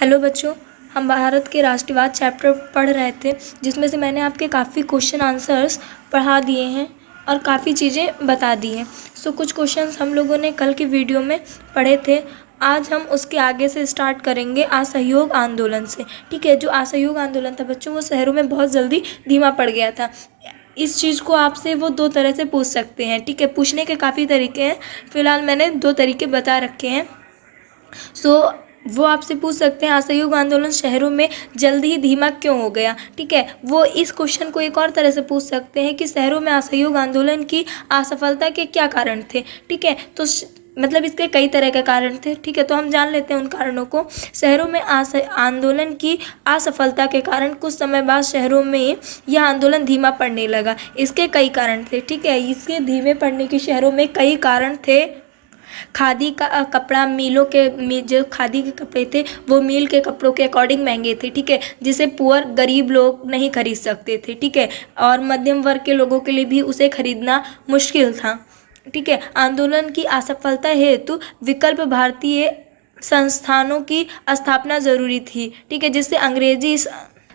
Hello बच्चों, हम भारत के राष्ट्रवाद चैप्टर पढ़ रहे थे, जिसमें से मैंने आपके काफ़ी क्वेश्चन आंसर्स पढ़ा दिए हैं और काफ़ी चीज़ें बता दी हैं। कुछ क्वेश्चंस हम लोगों ने कल की वीडियो में पढ़े थे। आज हम उसके आगे से स्टार्ट करेंगे असहयोग आंदोलन से। ठीक है, जो असहयोग आंदोलन था बच्चों, वो शहरों में बहुत जल्दी धीमा पड़ गया था। इस चीज़ को आपसे वो दो तरह से पूछ सकते हैं। ठीक है, पूछने के काफ़ी तरीके हैं, फिलहाल मैंने दो तरीके बता रखे हैं। वो आपसे पूछ सकते हैं असहयोग आंदोलन शहरों में जल्दी ही धीमा क्यों हो गया। ठीक है, वो इस क्वेश्चन को एक और तरह से पूछ सकते हैं कि शहरों में असहयोग आंदोलन की असफलता के क्या कारण थे। ठीक है, तो मतलब इसके कई तरह के कारण थे। ठीक है, तो हम जान लेते हैं उन कारणों को। शहरों में आंदोलन की असफलता के कारण कुछ समय बाद शहरों में यह आंदोलन धीमा पड़ने लगा। इसके कई कारण थे। ठीक है, इसके धीमे पड़ने के शहरों में कई कारण थे। खादी का कपड़ा मिलों के जो खादी के कपड़े थे वो मिल के कपड़ों के अकॉर्डिंग महंगे थे। ठीक है, जिसे पुअर गरीब लोग नहीं खरीद सकते थे। ठीक है, और मध्यम वर्ग के लोगों के लिए भी उसे खरीदना मुश्किल था। ठीक है, आंदोलन की असफलता हेतु विकल्प भारतीय संस्थानों की स्थापना जरूरी थी। ठीक है, जिससे अंग्रेजी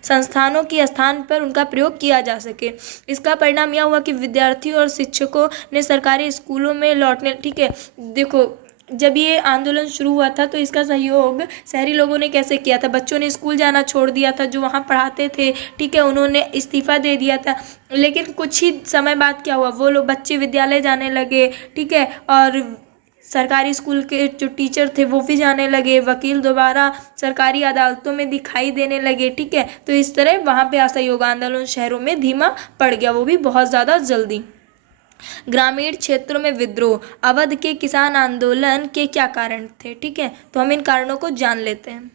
संस्थानों के स्थान पर उनका प्रयोग किया जा सके। इसका परिणाम यह हुआ कि विद्यार्थियों और शिक्षकों ने सरकारी स्कूलों में लौटने। ठीक है, देखो जब ये आंदोलन शुरू हुआ था तो इसका सहयोग शहरी लोगों ने कैसे किया था। बच्चों ने स्कूल जाना छोड़ दिया था, जो वहाँ पढ़ाते थे। ठीक है, उन्होंने इस्तीफ़ा दे दिया था। लेकिन कुछ ही समय बाद क्या हुआ, वो लोग बच्चे विद्यालय जाने लगे। ठीक है, और सरकारी स्कूल के जो टीचर थे वो भी जाने लगे। वकील दोबारा सरकारी अदालतों में दिखाई देने लगे। ठीक है, तो इस तरह वहाँ पे असहयोग आंदोलन शहरों में धीमा पड़ गया, वो भी बहुत ज़्यादा जल्दी। ग्रामीण क्षेत्रों में विद्रोह, अवध के किसान आंदोलन के क्या कारण थे। ठीक है, तो हम इन कारणों को जान लेते हैं।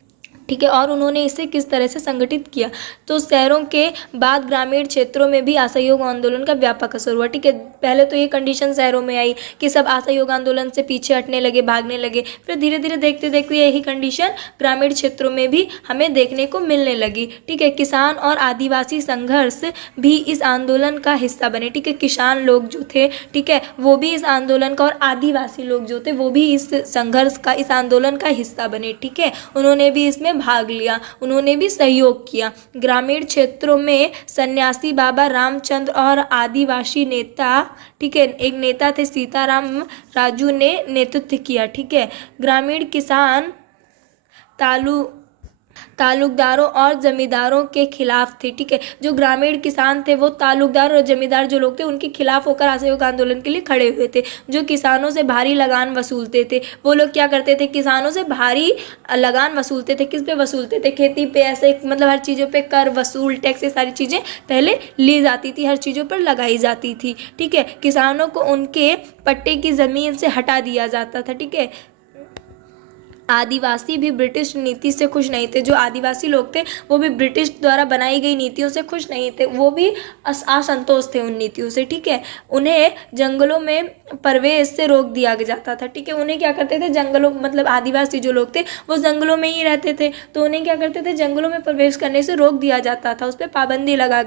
ठीक है, और उन्होंने इसे किस तरह से संगठित किया। तो शहरों के बाद ग्रामीण क्षेत्रों में भी असहयोग आंदोलन का व्यापक असर हुआ। ठीक है, पहले तो ये कंडीशन शहरों में आई कि सब असहयोग आंदोलन से पीछे हटने लगे, भागने लगे। फिर धीरे धीरे देखते देखते यही कंडीशन ग्रामीण क्षेत्रों में भी हमें देखने को मिलने लगी। ठीक है, किसान और आदिवासी संघर्ष भी इस आंदोलन का हिस्सा बने। ठीक है, किसान लोग जो थे, ठीक है, वो भी इस आंदोलन का, और आदिवासी लोग जो थे वो भी इस संघर्ष का, इस आंदोलन का हिस्सा बने। ठीक है, उन्होंने भी इसमें भाग लिया, उन्होंने भी सहयोग किया। ग्रामीण क्षेत्रों में सन्यासी बाबा रामचंद्र और आदिवासी नेता, ठीक है, एक नेता थे सीताराम राजू ने नेतृत्व किया। ठीक है, ग्रामीण किसान तालुकदारों और जमींदारों के खिलाफ थे। ठीक है, जो ग्रामीण किसान थे वो तालुकदार और जमींदार जो लोग थे उनके खिलाफ होकर असहयोग आंदोलन के लिए खड़े हुए थे। जो किसानों से भारी लगान वसूलते थे, वो लोग क्या करते थे, किसानों से भारी लगान वसूलते थे। किस पे वसूलते थे, खेती पे, ऐसे मतलब हर चीज़ों पे कर वसूल, टैक्स, ये सारी चीज़ें पहले ली जाती थी, हर चीज़ों पर लगाई जाती थी। ठीक है, किसानों को उनके पट्टे की ज़मीन से हटा दिया जाता था। ठीक है, आदिवासी भी ब्रिटिश नीति से खुश नहीं थे। जो आदिवासी लोग थे वो भी ब्रिटिश द्वारा बनाई गई नीतियों से खुश नहीं थे, वो भी असंतोष थे उन नीतियों से। ठीक है, उन्हें जंगलों में प्रवेश से रोक दिया जाता था। ठीक है, उन्हें क्या करते थे, जंगलों, मतलब आदिवासी जो लोग थे वो जंगलों में ही रहते थे, तो उन्हें क्या करते थे, जंगलों में प्रवेश करने से रोक दिया जाता था, उस पर पाबंदी लगा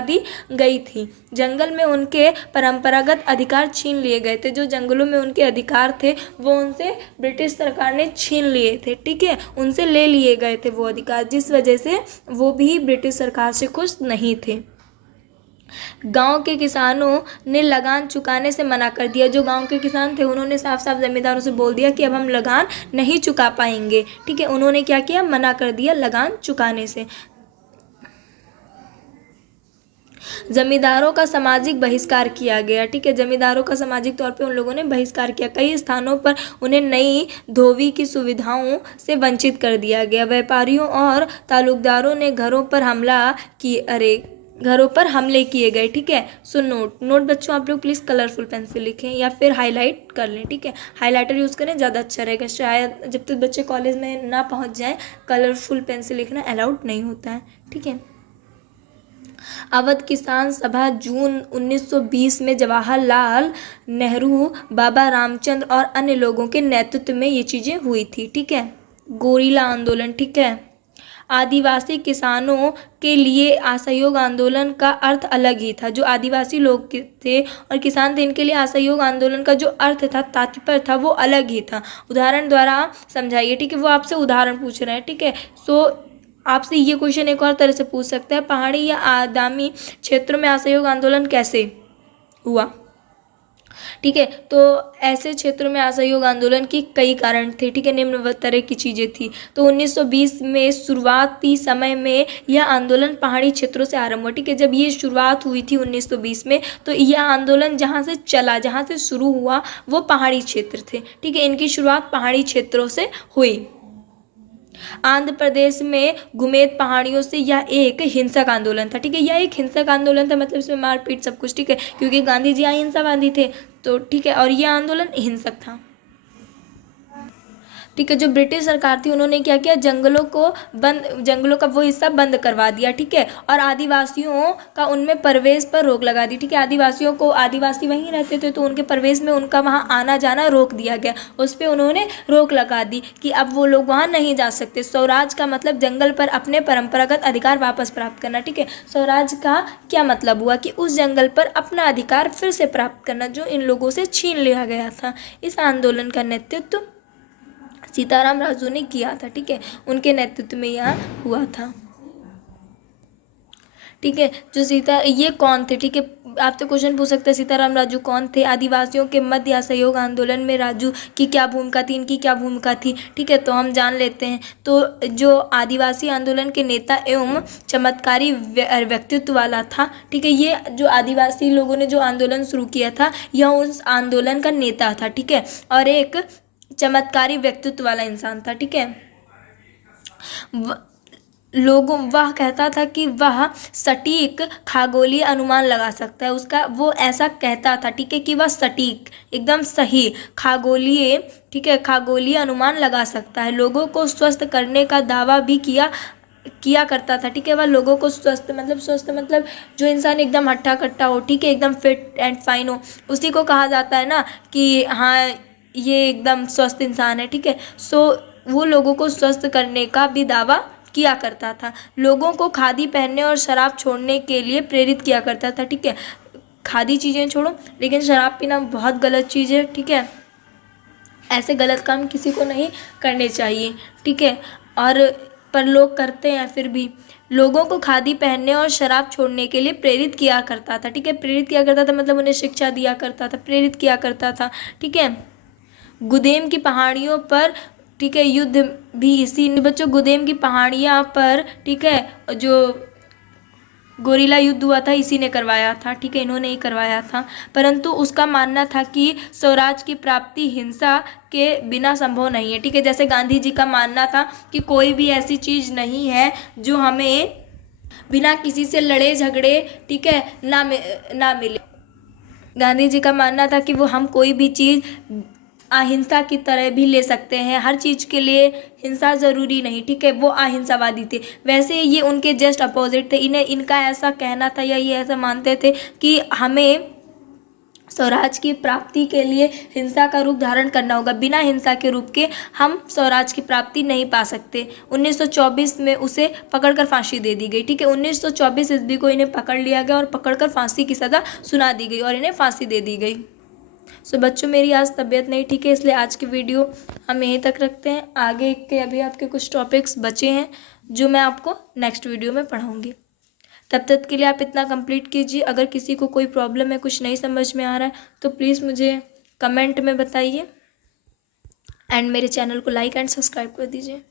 दी गई थी। जंगल में उनके परंपरागत अधिकार छीन लिए गए थे। जो जंगलों में उनके अधिकार थे वो उनसे ब्रिटिश सरकार ने छीन लिए थे। ठीक है, उनसे ले लिए गए थे वो अधिकार, जिस वजह से वो भी ब्रिटिश सरकार से खुश नहीं थे। गांव के किसानों ने लगान चुकाने से मना कर दिया। जो गांव के किसान थे उन्होंने साफ साफ जमींदारों से बोल दिया कि अब हम लगान नहीं चुका पाएंगे। ठीक है, उन्होंने क्या किया, मना कर दिया लगान चुकाने से। जमींदारों का सामाजिक बहिष्कार किया गया। ठीक है, जमींदारों का सामाजिक तौर पे उन लोगों ने बहिष्कार किया। कई स्थानों पर उन्हें नई धोबी की सुविधाओं से वंचित कर दिया गया। व्यापारियों और तालुकदारों ने घरों पर हमले किए गए। ठीक है, सो नोट बच्चों, आप लोग प्लीज़ कलरफुल पेन से लिखें या फिर हाईलाइट कर लें। ठीक है, हाईलाइटर यूज़ करें, ज़्यादा अच्छा रहेगा। शायद जब तक बच्चे कॉलेज में ना पहुंच जाएं कलरफुल पेन से लिखना अलाउड नहीं होता है। ठीक है, अवध किसान सभा जून 1920 में जवाहरलाल नेहरू, बाबा रामचंद्र और अन्य लोगों के नेतृत्व में ये चीज़ें हुई थी। ठीक है, गोरिल्ला आंदोलन। ठीक है, आदिवासी किसानों के लिए असहयोग आंदोलन का अर्थ अलग ही था। जो आदिवासी लोग थे और किसान थे, इनके लिए असहयोग आंदोलन का जो अर्थ था, तात्पर्य था, वो अलग ही था। उदाहरण द्वारा समझाइए, ठीक है। वो आपसे उदाहरण पूछ रहे हैं, ठीक है। सो आपसे ये क्वेश्चन एक और तरह से पूछ सकते हैं, पहाड़ी या आदिवासी क्षेत्रों में असहयोग आंदोलन कैसे हुआ, ठीक है। तो ऐसे क्षेत्रों में असहयोग आंदोलन की कई कारण थे, ठीक है। निम्न तरह की चीज़ें थी। तो 1920 में शुरुआती समय में यह आंदोलन पहाड़ी क्षेत्रों से आरंभ हुआ, ठीक है। जब ये शुरुआत हुई थी 1920 में, तो यह आंदोलन जहाँ से चला, जहाँ से शुरू हुआ, वो पहाड़ी क्षेत्र थे, ठीक है। इनकी शुरुआत पहाड़ी क्षेत्रों से हुई। आंध्र प्रदेश में घुमेद पहाड़ियों से यह एक हिंसक आंदोलन था, ठीक है। यह एक हिंसक आंदोलन था, मतलब इसमें मारपीट सब कुछ, ठीक है, क्योंकि गांधी जी अहिंसावादी थे, तो ठीक है। और यह आंदोलन हिंसक था, ठीक है। जो ब्रिटिश सरकार थी, उन्होंने क्या किया, जंगलों का वो हिस्सा बंद करवा दिया, ठीक है। और आदिवासियों का उनमें प्रवेश पर रोक लगा दी, ठीक है। आदिवासी वहीं रहते थे, तो उनके प्रवेश में उनका वहाँ आना जाना रोक दिया गया। उस पर उन्होंने रोक लगा दी कि अब वो लोग वहाँ नहीं जा सकते। स्वराज का मतलब जंगल पर अपने परंपरागत अधिकार वापस प्राप्त करना, ठीक है। स्वराज का क्या मतलब हुआ कि उस जंगल पर अपना अधिकार फिर से प्राप्त करना, जो इन लोगों से छीन लिया गया था। इस आंदोलन का नेतृत्व सीताराम राजू ने किया था, ठीक है। उनके नेतृत्व में यह हुआ था, ठीक है। ये कौन थे, ठीक है। आपसे क्वेश्चन पूछ सकते हैं, सीताराम राजू कौन थे? आदिवासियों के मध्य असहयोग आंदोलन में राजू की क्या भूमिका थी, इनकी क्या भूमिका थी, ठीक है। तो हम जान लेते हैं। तो जो आदिवासी आंदोलन के नेता एवं चमत्कारी व्यक्तित्व वाला था, ठीक है। ये जो आदिवासी लोगों ने जो आंदोलन शुरू किया था, यह उस आंदोलन का नेता था, ठीक है। और एक चमत्कारी व्यक्तित्व वाला इंसान था, ठीक है। वह कहता था कि वह सटीक खगोलीय अनुमान लगा सकता है। वो ऐसा कहता था, ठीक है, कि वह सटीक, एकदम सही खगोलीय, ठीक है, खगोलीय अनुमान लगा सकता है। लोगों को स्वस्थ करने का दावा भी किया करता था, ठीक है। वह लोगों को स्वस्थ मतलब जो इंसान एकदम हट्टा कट्टा हो, ठीक है, एकदम फिट एंड फाइन हो, उसी को कहा जाता है ना कि हाँ ये एकदम स्वस्थ इंसान है, ठीक है। सो वो लोगों को स्वस्थ करने का भी दावा किया करता था। लोगों को खादी पहनने और शराब छोड़ने के लिए प्रेरित किया करता था, ठीक है। खादी चीज़ें छोड़ो, लेकिन शराब पीना बहुत गलत चीज़ है, ठीक है। ऐसे गलत काम किसी को नहीं करने चाहिए, ठीक है। पर लोग करते हैं। फिर भी लोगों को खादी पहनने और शराब छोड़ने के लिए प्रेरित किया करता था, ठीक है। प्रेरित किया करता था मतलब उन्हें शिक्षा दिया करता था, प्रेरित किया करता था, ठीक है। गुदेम की पहाड़ियों पर, ठीक है, युद्ध भी इसी बच्चों गुदेम की पहाड़ियाँ पर, ठीक है, जो गोरिल्ला युद्ध हुआ था, इसी ने करवाया था, ठीक है। इन्होंने ही करवाया था। परंतु उसका मानना था कि स्वराज की प्राप्ति हिंसा के बिना संभव नहीं है, ठीक है। जैसे गांधी जी का मानना था कि कोई भी ऐसी चीज़ नहीं है जो हमें बिना किसी से लड़े झगड़े, ठीक है, ना मिले। गांधी जी का मानना था कि हम कोई भी चीज़ अहिंसा की तरह भी ले सकते हैं, हर चीज़ के लिए हिंसा ज़रूरी नहीं, ठीक है। वो अहिंसावादी थे। वैसे ये उनके जस्ट अपोजिट थे। इनका ऐसा कहना था या ये ऐसा मानते थे कि हमें स्वराज की प्राप्ति के लिए हिंसा का रूप धारण करना होगा। बिना हिंसा के रूप के हम स्वराज की प्राप्ति नहीं पा सकते। 1924 में उसे पकड़कर फांसी दे दी गई, ठीक है। 1924 ईस्वी को इन्हें पकड़ लिया गया और पकड़कर फांसी की सज़ा सुना दी गई और इन्हें फांसी दे दी गई। सो बच्चों, मेरी आज तबीयत नहीं ठीक है, इसलिए आज की वीडियो हम यहीं तक रखते हैं। आगे के अभी आपके कुछ टॉपिक्स बचे हैं जो मैं आपको नेक्स्ट वीडियो में पढ़ाऊँगी। तब तक के लिए आप इतना कंप्लीट कीजिए। अगर किसी को कोई प्रॉब्लम है, कुछ नहीं समझ में आ रहा है, तो प्लीज़ मुझे कमेंट में बताइए एंड मेरे चैनल को लाइक एंड सब्सक्राइब कर दीजिए।